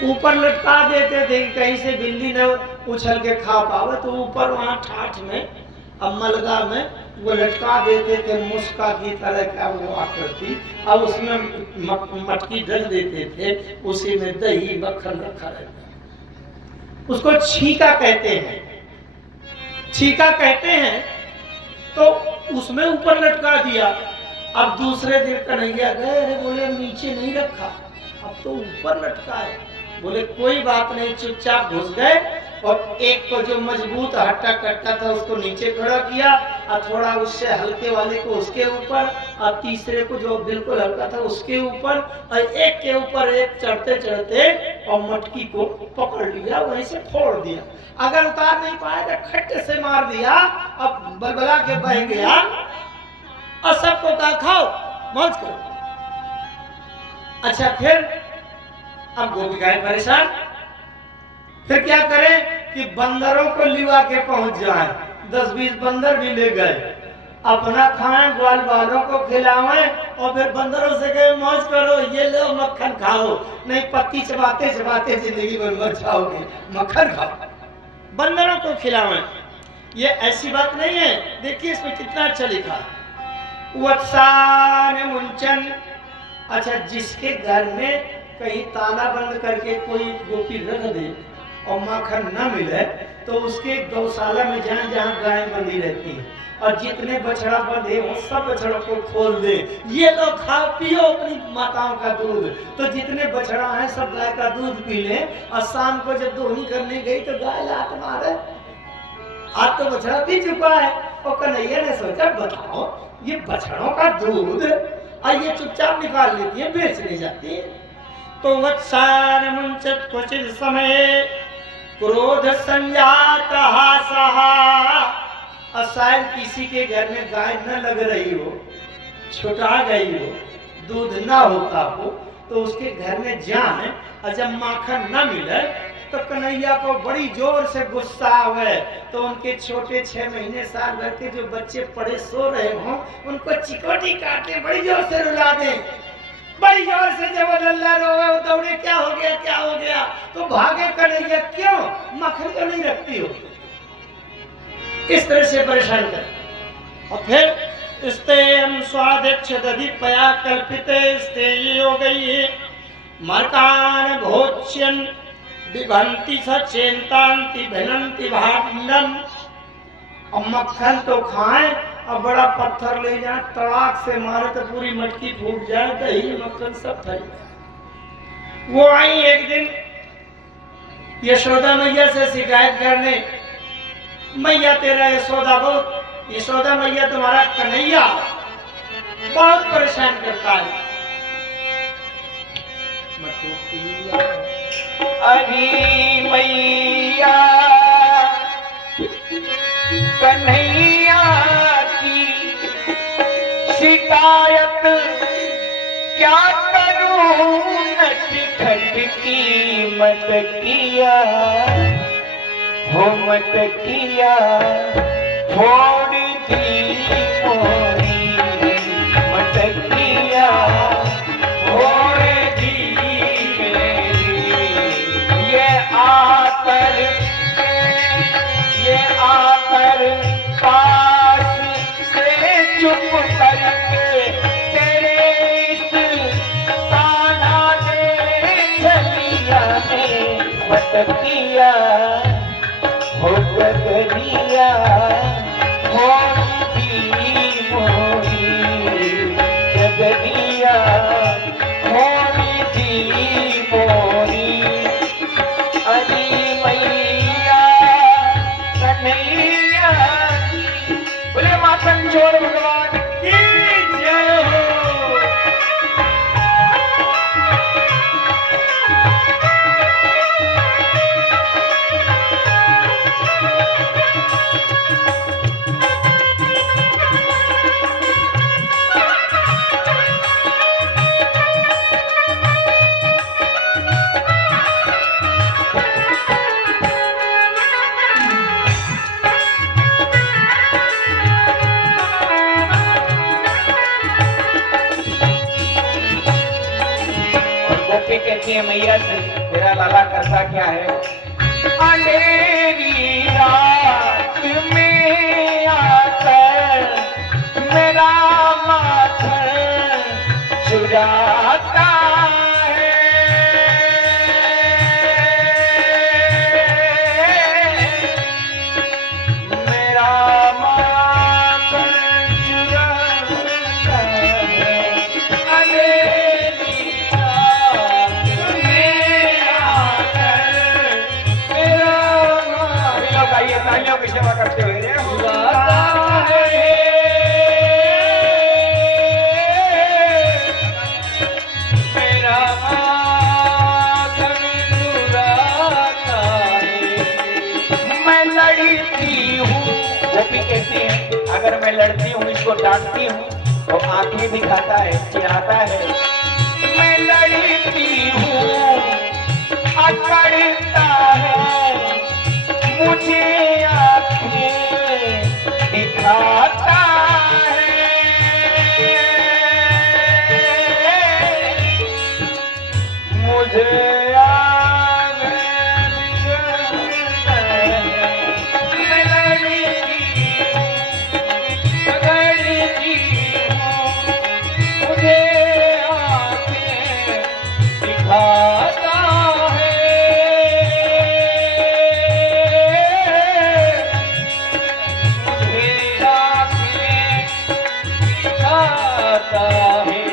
ऊपर लटका देते थे कि कहीं से बिल्ली न उछल के खा पावे, तो ऊपर वहां ठाठ में अब मलगा में वो लटका देते थे मुस्का की तरह का वो आकृति। अब उसमें मटकी ढल देते थे, उसी में दही मक्खन रखा रहता। उसको छीका कहते हैं, छीका कहते हैं। तो उसमें ऊपर लटका दिया। अब दूसरे दिन कन्हैया गए, अरे बोले नीचे नहीं रखा, अब तो ऊपर लटका है। बोले कोई बात नहीं, चुपचाप घुस गए और एक को जो मजबूत हट्टा कट्टा था उसको नीचे खड़ा किया और थोड़ा उससे हल्के वाले को उसके ऊपर और तीसरे को जो बिल्कुल हल्का था उसके ऊपर और एक के ऊपर एक चढ़ते चढ़ते और मटकी को पकड़ लिया, वहीं से फोड़ दिया। अगर उतार नहीं पाए तो खट्टे से मार दिया, अब बलबला के बह गया और सबको कहा खाओ मौज करो। अच्छा फिर अब गोपिकाएं परेशान, फिर क्या करें कि बंदरों को लिवा के पहुंच जाए। 10-20 बंदर भी ले गए, अपना खाएं, ग्वाल बालों को खिलाएं और फिर बंदरों से कहे मौज करो, ये लो मक्खन खाओ, नहीं पत्ती चबाते चबाते जिंदगी भर मर जाओगे, मक्खन खाओ, बंदरों को खिलाएं। ये ऐसी बात नहीं है, देखिए इसमें कितना अच्छा लिखा है, वत्सान मुंचन। अच्छा, जिसके घर में कहीं ताला बंद करके कोई गोपी रख दे और माखन न मिले तो उसके गौशाला में जहाँ जहाँ गाय बंधी रहती है और जितने बछड़ा बंधे वो सब बछड़ों को खोल दे, ये लो खाओ पियो अपनी माताओं का दूध। तो जितने बछड़ा हैं सब गाय का दूध पी ले और शाम को जब दोहनी करने गई तो गाय लात मारे, आज तो बछड़ा पी चुका है। और कन्हैया ने सोचा बताओ ये बछड़ों का दूध और ये चुपचाप निकाल लेती है, बेचने जाती है। तो वत्सान मुंचत क्वचित समय क्रोध संजात हासहा। और शायद किसी के घर में गाय न लग रही हो, छुटा गई हो, दूध ना होता हो, तो उसके घर में जाए और जब माखन न मिले तो कन्हैया को बड़ी जोर से गुस्सा आवे। तो उनके छोटे 6 महीने साल भर के जो बच्चे पड़े सो रहे हों उनको चिकोटी काटे बड़ी जोर से रुला दें, बड़ी जोर से जब लल्ला रोवे दौड़े क्या हो गया क्या हो गया, तो भागे कन्हैया क्यों मक्खन क्यों नहीं रखती हो, इस तरह से परेशान कर। और फिर स्तेयम स्वादिक्ष दधि पया कल्पिते स्तेयी हो गई है मरकान भोच्यन विभंति सचेंतांति भिनंति भांडम। और मक्खन तो खाएं और बड़ा पत्थर ले जाए, तड़ाक से मारे तो पूरी मटकी फूट जाए, दही मक्खन सब फैल जाए। वो आई एक दिन यशोदा मैया से शिकायत करने, मैया तेरा यशोदा बहुत, यशोदा मैया तुम्हारा कन्हैया बहुत परेशान करता है। अरे मैया कन्हैया की शिकायत क्या करूं, नटखट की मत किया हो मत किया, छोड़ दी मोरी मत किया, छोड़ दी मेरी। ये आकर पास से चुप करके तेरे इस ताना ने चलिया ने मत किया हो गगरिया, होगी मोरी गगरिया, होगी मोरी। अरे मैया कन्हैया की, बोले माखन छोड़ भगवान की जय हो। कहती है मैया से, तेरा लाला करता क्या है? अंधेरी रात में आकर मेरा माथा चुराता है, मेरा माथा चुराता है। अंधेरी रात में आकर मेरा माथा, गाइए तालियों की सेवा करते हुए रे अगर मैं लड़ती हूँ, इसको डांटती हूँ तो आंखें दिखाता है, चिढ़ाता है। मैं लड़ती हूँ, अकड़ता है, मुझे आंखें दिखाता है। मुझे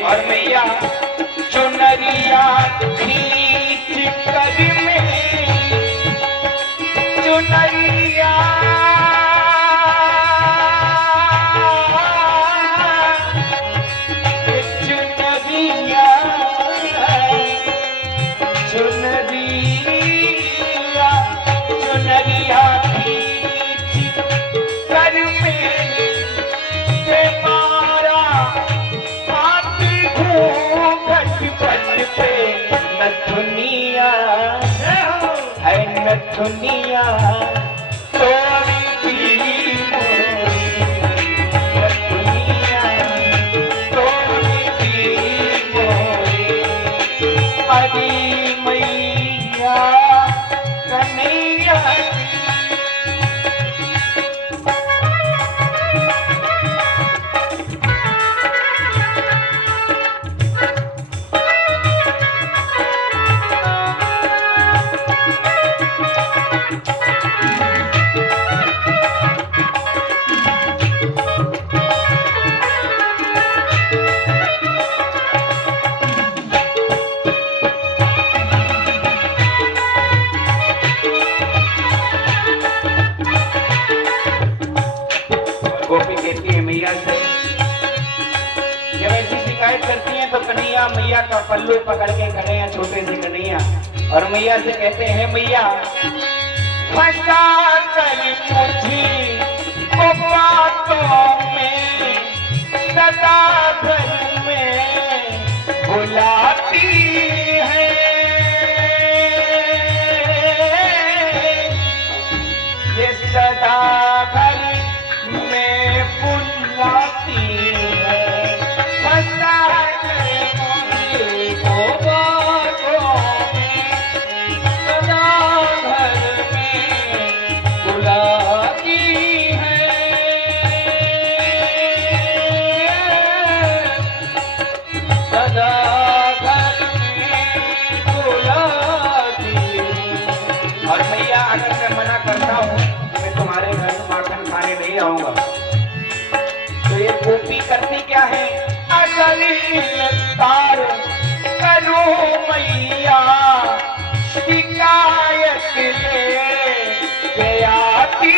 और मैया चुनरिया खींच कर में, चुनरिया चुनरिया चुनरिया चुनरिया खींच कर में पे नथुनिया है, नथुनिया तोरी पीली मोरी, नथुनिया तोरी पीली मोरी, हरी मैया कन्हैया। गोपी कहती है मैया से, जब ऐसी शिकायत करती हैं तो कन्हैया मैया का पल्लू पकड़ के खड़े हैं, छोटे से कन्हैया, और मैया से कहते हैं मैया फंसा कर मुझे बातों में सदा भर में बुलाती है, ये सदा भर में बुलाती है, फंसा कर मुझे बातों में सदा भर में बुलाती है, सदा घर में बुलाती है। और भैया अगर मैं मना करता हूँ मैं तुम्हारे घर माखन खाने नहीं आऊंगा, तो ये गोपी करती क्या है? अगली तार करो मैया शिकायत ले आती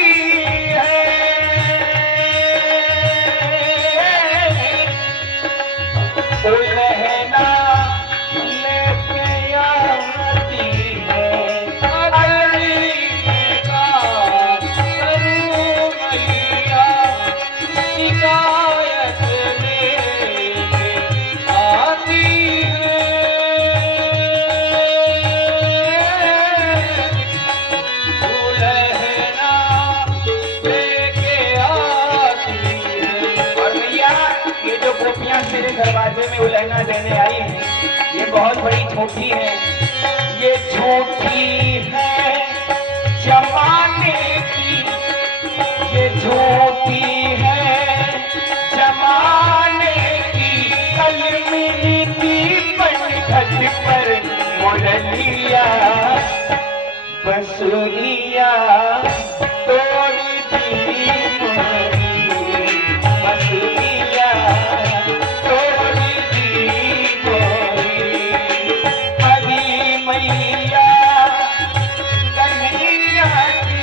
है, लहना लेके आती है, अगली तार करो मैया शिकायत लेके आती है, दरवाजे में उलहना देने आई है, ये बहुत बड़ी झूठी है। ये झूठी है जमाने की, ये झूठी है जमाने की। कल मिली थी पनघट पर मुरलिया, बंसुरिया तोड़ दी मोरी, बंसुरिया तोड़ दी मोरी। हरी मैया कन्हैया की।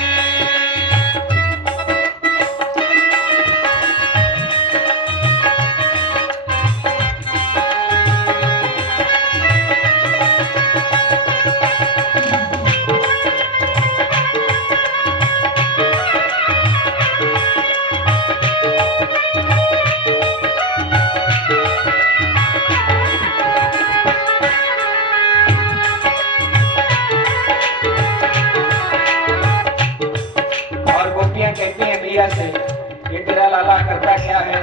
कहती हैं भैया से, ये तेरा लाला करता क्या है?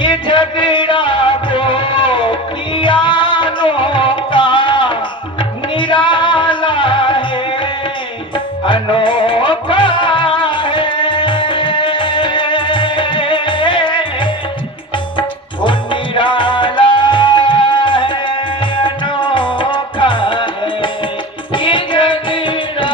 ये झगड़ा गोपियानों का निराला है, अनोखा है। वो निराला है, अनोखा है। ये झगड़ा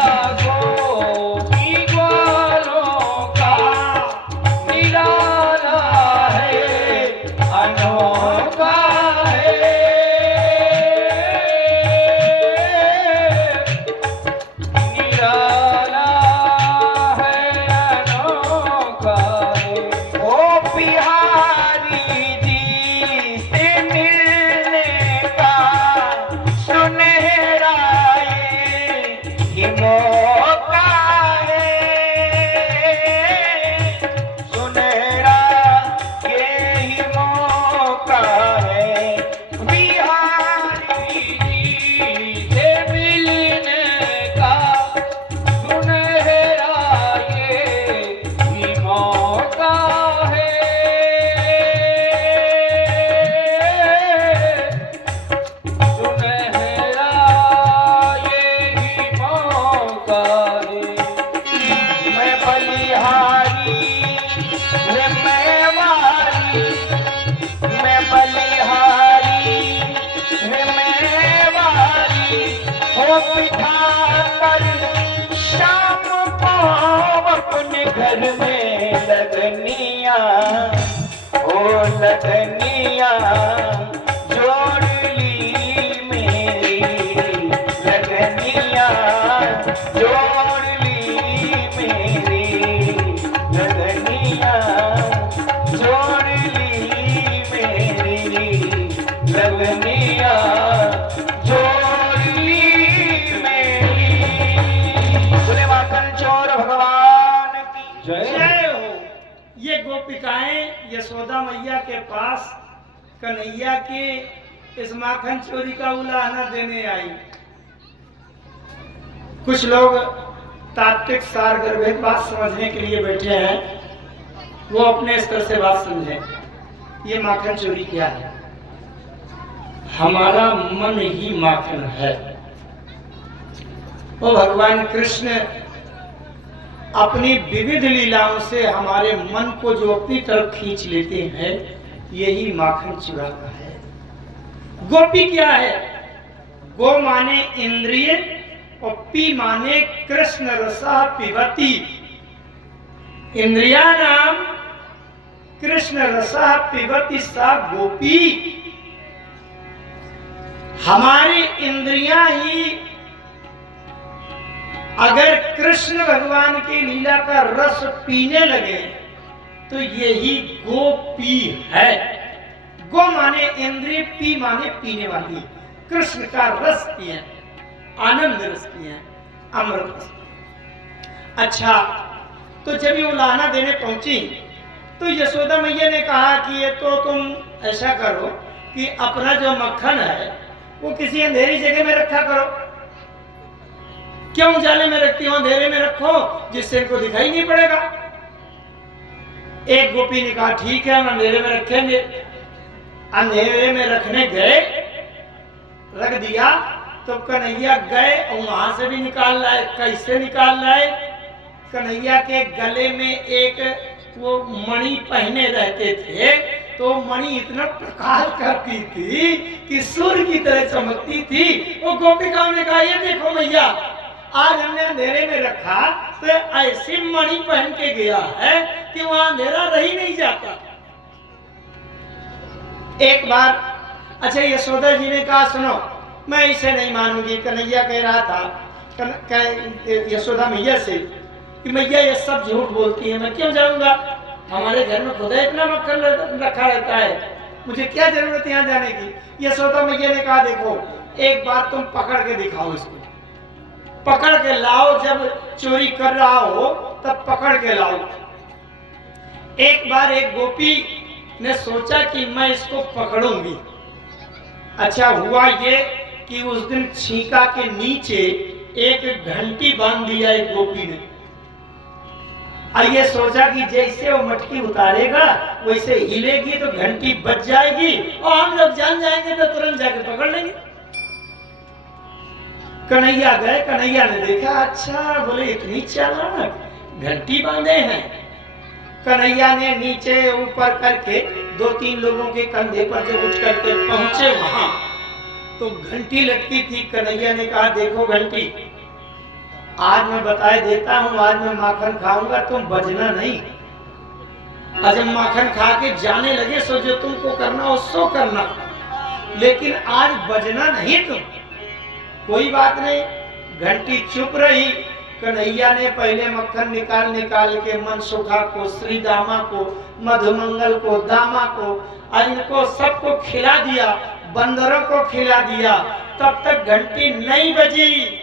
शाम को अपने घर में लगनिया, ओ लगनिया जोड़ ली मेरी, लगनिया जोड़ ली मेरी, लगनिया जोड़ ली मेरी, लगनिया जय हो। ये गोपिकाएं यशोदा मैया के पास कन्हैया के इस माखन चोरी का उलाहना देने आई। कुछ लोग तात्विक सार गर्भित बात समझने के लिए बैठे हैं, वो अपने स्तर से बात समझें। ये माखन चोरी क्या है? हमारा मन ही माखन है। वो भगवान कृष्ण अपनी विविध लीलाओं से हमारे मन को जो अपनी तरफ खींच लेते हैं, यही माखन चुराता है। गोपी क्या है? गो माने इंद्रिय और पी माने कृष्ण रसा पिबती। इंद्रिया नाम कृष्ण रसा पिबती सा गोपी। हमारी इंद्रियां ही अगर कृष्ण भगवान की लीला का रस पीने लगे तो यही गोपी है। गो माने इंद्रिय, पी माने पीने वाली। कृष्ण का रस पिए, आनंद रस पिए, अमृत रस पिए। अच्छा, तो जब ये उलाहना देने पहुंची तो यशोदा मैया ने कहा कि ये तो तुम ऐसा करो कि अपना जो मक्खन है वो किसी अंधेरी जगह में रखा करो। क्यों उजाले में रखती हो? अंधेरे में रखो जिससे इनको दिखाई नहीं पड़ेगा। एक गोपी ने कहा ठीक है हम अंधेरे में रखेंगे। अंधेरे में रखने गए, रख दिया तो कन्हैया गए और वहां से भी निकाल लाए। कैसे निकाल लाए? कन्हैया के गले में एक वो मणि पहने रहते थे, तो मणि इतना प्रकाश करती थी कि सूर्य की तरह चमकती थी। वो गोपिकाओं ने कहा ये देखो मैया, आज हमने अंधेरे में रखा तो ऐसी मणि पहन के गया है कि वहां अंधेरा रह ही नहीं जाता। एक बार अच्छा यशोदा जी ने कहा सुनो मैं इसे नहीं मानूंगी। कन्हैया कह रहा था यशोदा मैया से कि मैया ये सब झूठ बोलती है, मैं क्यों जाऊंगा, हमारे घर में खुदा इतना मक्खन रखा रहता है, मुझे क्या जरूरत है यहाँ जाने की। यशोदा मैया ने कहा देखो एक बार तुम पकड़ के दिखाओ इसको, पकड़ के लाओ, जब चोरी कर रहा हो तब पकड़ के लाओ। एक बार एक गोपी ने सोचा कि मैं इसको पकड़ूंगी। अच्छा हुआ ये कि उस दिन छीका के नीचे एक घंटी बांध दिया एक गोपी ने। और ये सोचा कि जैसे वो मटकी उतारेगा वैसे हिलेगी तो घंटी बज जाएगी और हम लोग जान जाएंगे तो तुरंत जाके पकड़ लेंगे। कन्हैया गए, कन्हैया ने देखा अच्छा बोले इतनी चालाक, घंटी बांधे हैं। कन्हैया ने नीचे ऊपर करके 2-3 लोगों के कंधे पर जब उठ करके पहुंचे वहां तो घंटी लटकी थी। कन्हैया ने कहा देखो घंटी, आज मैं बताए देता हूं, आज मैं माखन खाऊंगा, तुम बजना नहीं। आज हम माखन खा के जाने लगे सो जो तुमको करना हो सो करना, लेकिन आज बजना नहीं तुम। कोई बात नहीं। घंटी चुप रही। कन्हैया ने पहले मक्खन निकाल के मनसुखा को, श्री दामा को, मधुमंगल को, दामा को, इनको सबको खिला दिया, बंदरों को खिला दिया। तब तक घंटी नहीं बजी।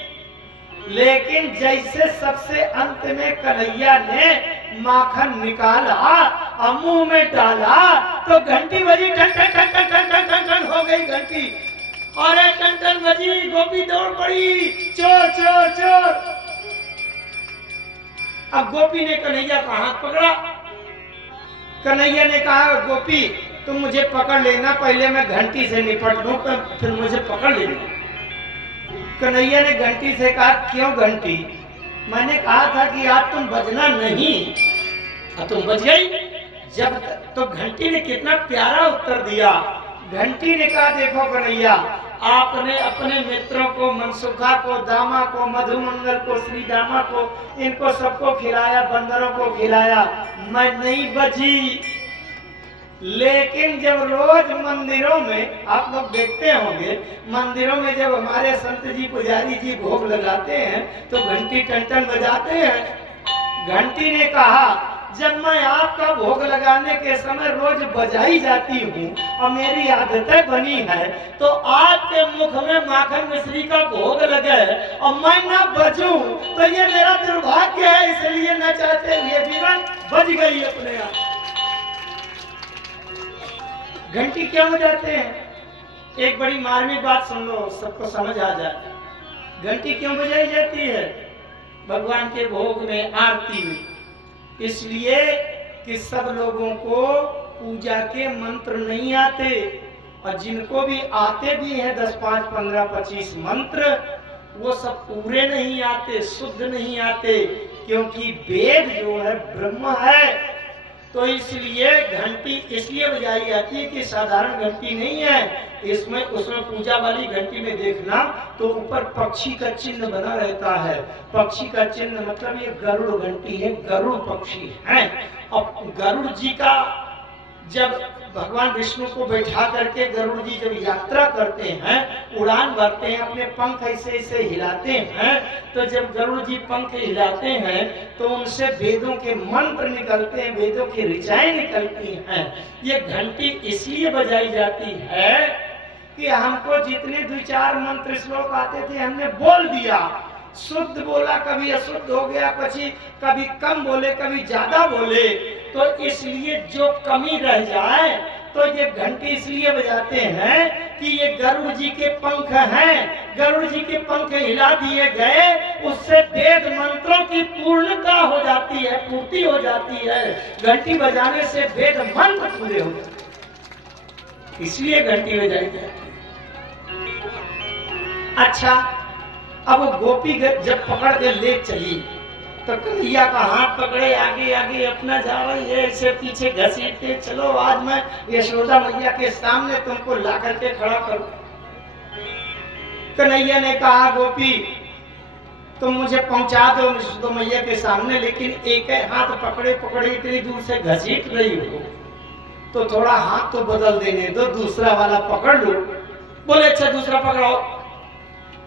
लेकिन जैसे सबसे अंत में कन्हैया ने माखन निकाला और मुंह में डाला तो घंटी बजी, टन टन टन टन टन टन टन टन हो गई घंटी। अरे टन टन बजी, गोपी दौड़ पड़ी, चोर चोर चोर। अब गोपी ने कन्हैया का हाथ पकड़ा। कन्हैया ने कहा गोपी तुम मुझे पकड़ लेना, पहले मैं घंटी से निपट लूं फिर मुझे पकड़ लेना। कन्हैया ने घंटी से कहा क्यों घंटी, मैंने कहा था कि आज तुम बजना नहीं, अब तुम बज गई। जब तो घंटी ने कितना प्यारा उत्तर दिया। घंटी ने कहा देखो कन्हैया, आपने अपने मित्रों को, मनसुखा को, दामा को, मधुमंगल को, श्री दामा को, इनको सबको खिलाया, बंदरों को खिलाया, मैं नहीं बजी। लेकिन जब रोज मंदिरों में आप लोग देखते होंगे, मंदिरों में जब हमारे संत जी पुजारी जी भोग लगाते हैं तो घंटी टन टन बजाते हैं। घंटी ने कहा जब मैं आपका भोग लगाने के समय रोज बजाई जाती हूँ और मेरी आदतें बनी है, तो आपके मुख में माखन मिश्री का भोग लगे और मैं ना बजूं तो ये मेरा दुर्भाग्य है, इसलिए न चाहते हुए भी बज गई अपने आप। घंटी क्यों बजाते हैं? एक बड़ी मार्मिक बात सुन लो, सबको समझ आ जाए। घंटी क्यों बजाई जाती है? भगवान के भोग में, आरती में, इसलिए कि सब लोगों को पूजा के मंत्र नहीं आते, और जिनको भी आते भी हैं 10, 5, 15, 25 मंत्र, वो सब पूरे नहीं आते, शुद्ध नहीं आते, क्योंकि वेद जो है ब्रह्म है। तो इसलिए घंटी इसलिए बजाई जाती है कि साधारण घंटी नहीं है, इसमें उसमें पूजा वाली घंटी में देखना तो ऊपर पक्षी का चिन्ह बना रहता है। पक्षी का चिन्ह मतलब ये गरुड़ घंटी है, गरुड़ पक्षी है। और गरुड़ जी का जब भगवान विष्णु को बैठा करके गरुड़ जी जब यात्रा करते हैं, उड़ान भरते हैं, अपने पंख ऐसे ऐसे हिलाते हैं, तो जब गरुड़ जी पंख हिलाते हैं तो उनसे वेदों के मंत्र निकलते हैं, वेदों की ऋचाएं निकलती हैं। ये घंटी इसलिए बजाई जाती है कि हमको जितने 2-4 मंत्र श्लोक आते थे हमने बोल दिया, शुद्ध बोला, कभी अशुद्ध हो गया, कभी कम बोले, कभी ज्यादा बोले, तो इसलिए जो कमी रह जाए तो ये घंटी इसलिए बजाते हैं कि ये गरुड़ जी के पंख हैं। गरुड़ जी के पंख हिला दिए गए, उससे वेद मंत्रों की पूर्णता हो जाती है, पूर्ति हो जाती है। घंटी बजाने से वेद मंत्र पूरे हो जाते हैं, इसलिए घंटी बजाई जाती है। अच्छा, अब वो गोपी जब पकड़ के ले चली तो कन्हैया का हाथ पकड़े आगे आगे अपना जा रही है, ऐसे पीछे घसीटते, चलो आज मैं यशोदा मैया के सामने तुमको ला करके खड़ा करूं। कन्हैया ने कहा, गोपी तुम मुझे पहुंचा दो यशोदा मैया के सामने, लेकिन एक हाथ पकड़े पकड़े इतनी दूर से घसीट रही हो तो थोड़ा हाथ तो बदल देने दो, दूसरा वाला पकड़ लो। बोले अच्छा दूसरा पकड़ाओ।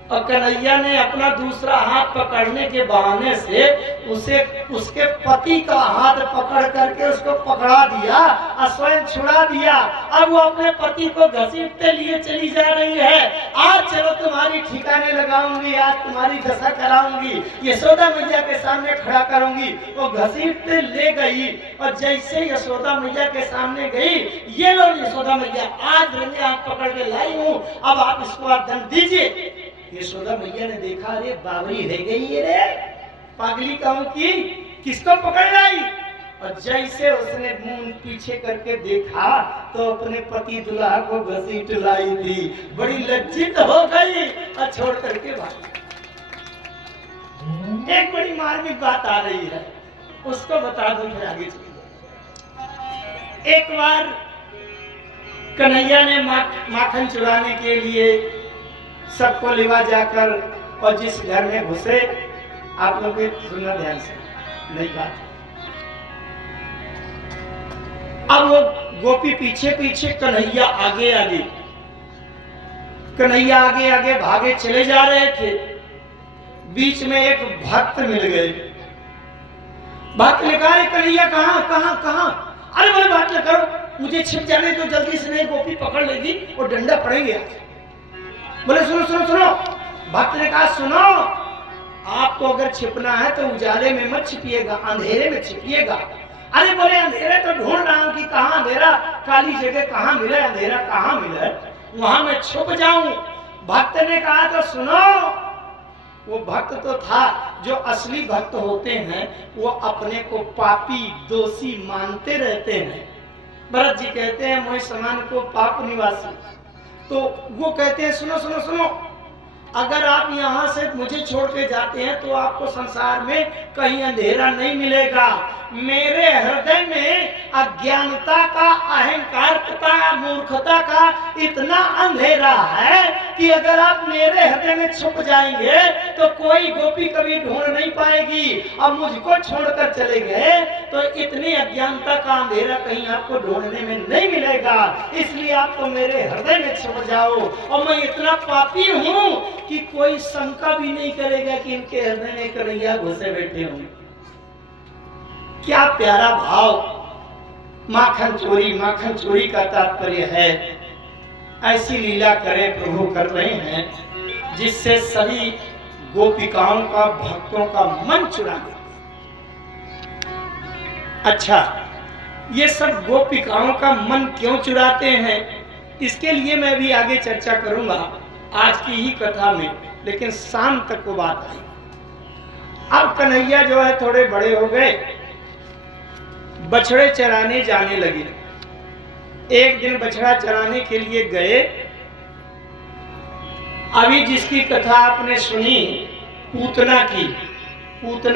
और कन्हैया ने अपना दूसरा हाथ पकड़ने के बहाने से उसके पति का हाथ पकड़ करके उसको पकड़ा दिया और स्वयं छुड़ा दिया। अब वो अपने पति को घसीटते लिए चली जा रही है। आज चलो तुम्हारी ठिकाने लगाऊंगी, आज तुम्हारी दशा कराऊंगी, यशोदा मैया के सामने खड़ा करूंगी। वो घसीटते ले गई और जैसे यशोदा मैया के सामने गई, ये लो यशोदा मैया, आज रंगे हाथ पकड़ के लाई हूँ, अब आप इसको आप दंड दीजिए। यशोदा मैया ने देखा, अरे बावरी रह गई है रे, पागली कहूं की किसको पकड़ लाई। और जैसे उसने मुंह पीछे करके देखा तो अपने पति दुल्हा को घसीट लाई थी। बड़ी लज्जित हो गई और छोड़ करके भागी। एक बड़ी मार्मिक बात आ रही है, उसको बता दो फिर आगे चलिए। एक बार कन्हैया ने माखन चुराने के लिए सबको लेवा जाकर और जिस घर में घुसे, आप लोग सुनना ध्यान से, नहीं बात। अब वो गोपी पीछे पीछे, कन्हैया आगे आगे, कन्हैया आगे आगे भागे चले जा रहे थे। बीच में एक भक्त मिल गए। भक्त ने कहा, कन्हैया कहाँ कहाँ कहाँ? अरे बोले बात न करो, मुझे छिप जाने तो जल्दी से, नहीं गोपी पकड़ लेगी और डंडा पड़ेगा। बोले सुनो सुनो सुनो। भक्त ने कहा, सुनो, आपको अगर छिपना है तो उजाले में मत छिपिएगा, अंधेरे में छिपिएगा। अरे बोले अंधेरे तो ढूंढ रहा हूं कि कहाँ अंधेरा, काली जगह कहाँ मिले, अंधेरा कहाँ मिले, वहां मैं छुप जाऊं। भक्त ने कहा, तो सुनो। वो भक्त तो था, जो असली भक्त होते हैं वो अपने को पापी दोषी मानते रहते हैं। भरत जी कहते हैं, मोहि समान को पाप निवासी। तो वो कहते हैं, सुनो सुनो सुनो, अगर आप यहाँ से मुझे छोड़ के जाते हैं तो आपको संसार में कहीं अंधेरा नहीं मिलेगा। मेरे हृदय में अज्ञानता का, अहंकार का, मूर्खता का इतना अंधेरा है कि अगर आप मेरे हृदय में छुप जाएंगे तो कोई गोपी कभी ढूंढ नहीं पाएगी। अब मुझको छोड़कर चले गए तो इतनी अज्ञानता का अंधेरा कहीं आपको ढूंढने में नहीं मिलेगा, इसलिए आप तो मेरे हृदय में छुप जाओ। और मैं इतना पापी हूँ कि कोई शंका भी नहीं करेगा कि इनके हृदय में कन्हैया घुसे बैठे होंगे। क्या प्यारा भाव! माखन चोरी का तात्पर्य है ऐसी लीला करे प्रभु कर रहे हैं जिससे सभी गोपिकाओं का, भक्तों का मन चुरा दे। अच्छा, ये सब गोपिकाओं का मन क्यों चुराते हैं, इसके लिए मैं भी आगे चर्चा करूंगा आज की ही कथा में, लेकिन शाम तक वो बात आई। अब कन्हैया जो है थोड़े बड़े हो गए, बछड़े चराने जाने लगे। एक दिन बछड़ा चराने के लिए गए। अभी जिसकी कथा आपने सुनी पूतना की, पूतना